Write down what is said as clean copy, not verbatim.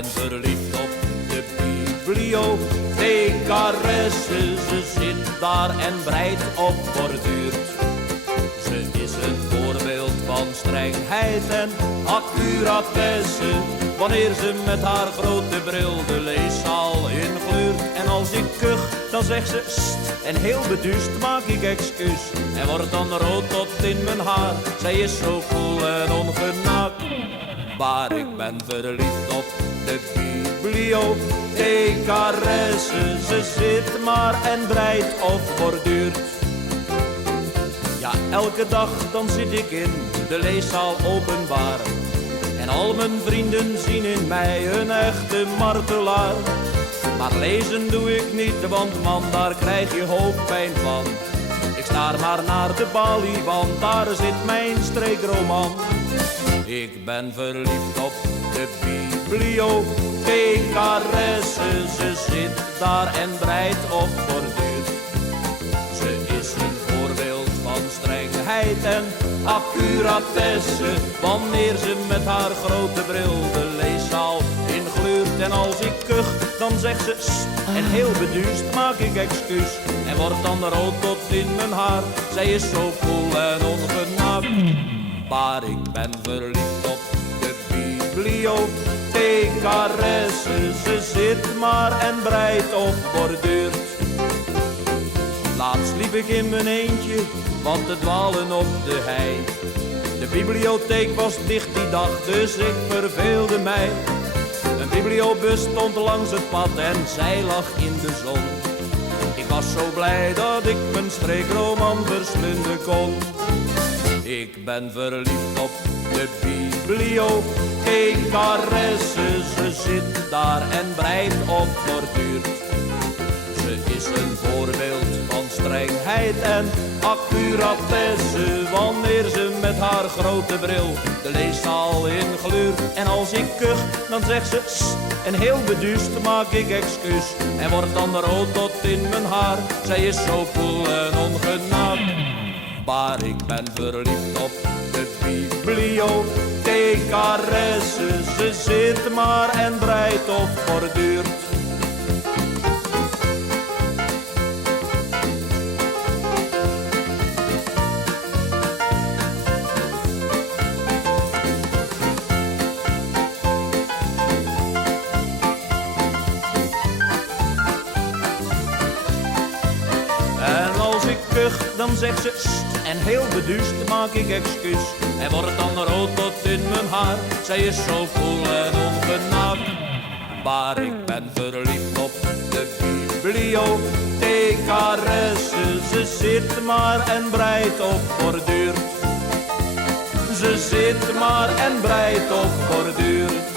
ben verliefd op de bibliothecaresse. Ze zit daar en breidt op borduurt. Ze is een voorbeeld van strengheid en accuratesse. Wanneer ze met haar grote bril de leeszaal ingluurt. En als ik kuch, dan zegt ze sst. En heel beduust maak ik excuus. En wordt dan rood tot in mijn haar. Zij is zo cool en ongenaakt. Maar ik ben verliefd op de bibliothecaresse. Ze zit maar en breidt of borduurt. Ja, elke dag dan zit ik in de leeszaal openbaar. En al mijn vrienden zien in mij een echte martelaar. Maar lezen doe ik niet, want man, daar krijg je hoofdpijn van. Ik staar maar naar de balie, want daar zit mijn streekroman. Ik ben verliefd op de bibliothecaresse. Ze zit daar en breidt of borduurt. Ze is een voorbeeld van strengheid en accuratesse. Wanneer ze met haar grote bril de leeszaal ingluurt. En als ik kuch, dan zegt ze sst. En heel beduust maak ik excuus. En wordt dan rood tot in mijn haar. Zij is zo cool en ongenaakt. Maar ik ben verliefd op de bibliothecaresse. Ze zit maar en breidt of borduurt. Laatst liep ik in mijn eentje, want te dwalen op de hei. De bibliotheek was dicht die dag, dus ik verveelde mij. Een bibliobus stond langs het pad en zij lag in de zon. Ik was zo blij dat ik mijn streekroman verslinden kon. Ik ben verliefd op de bibliothecaresse. Ze zit daar en breidt of borduurt. Ze is een voorbeeld van strengheid en accuratesse. Wanneer ze met haar grote bril de leeszaal ingluurt. En als ik kuch, dan zegt ze sst. En heel beduust maak ik excuus. En wordt dan rood tot in mijn haar. Zij is zo cool en ongenaakt. Maar ik ben verliefd op de bibliothecaresse. Ze zit maar en breidt of borduurt. En als ik kuch, dan zegt ze sst. En heel beduust maak ik excuus. En wordt dan rood tot in mijn haar. Zij is zo cool en ongenaakt. Maar ik ben verliefd op de bibliothecaresse. Ze zit maar en breidt of borduurt. Ze zit maar en breidt of borduurt.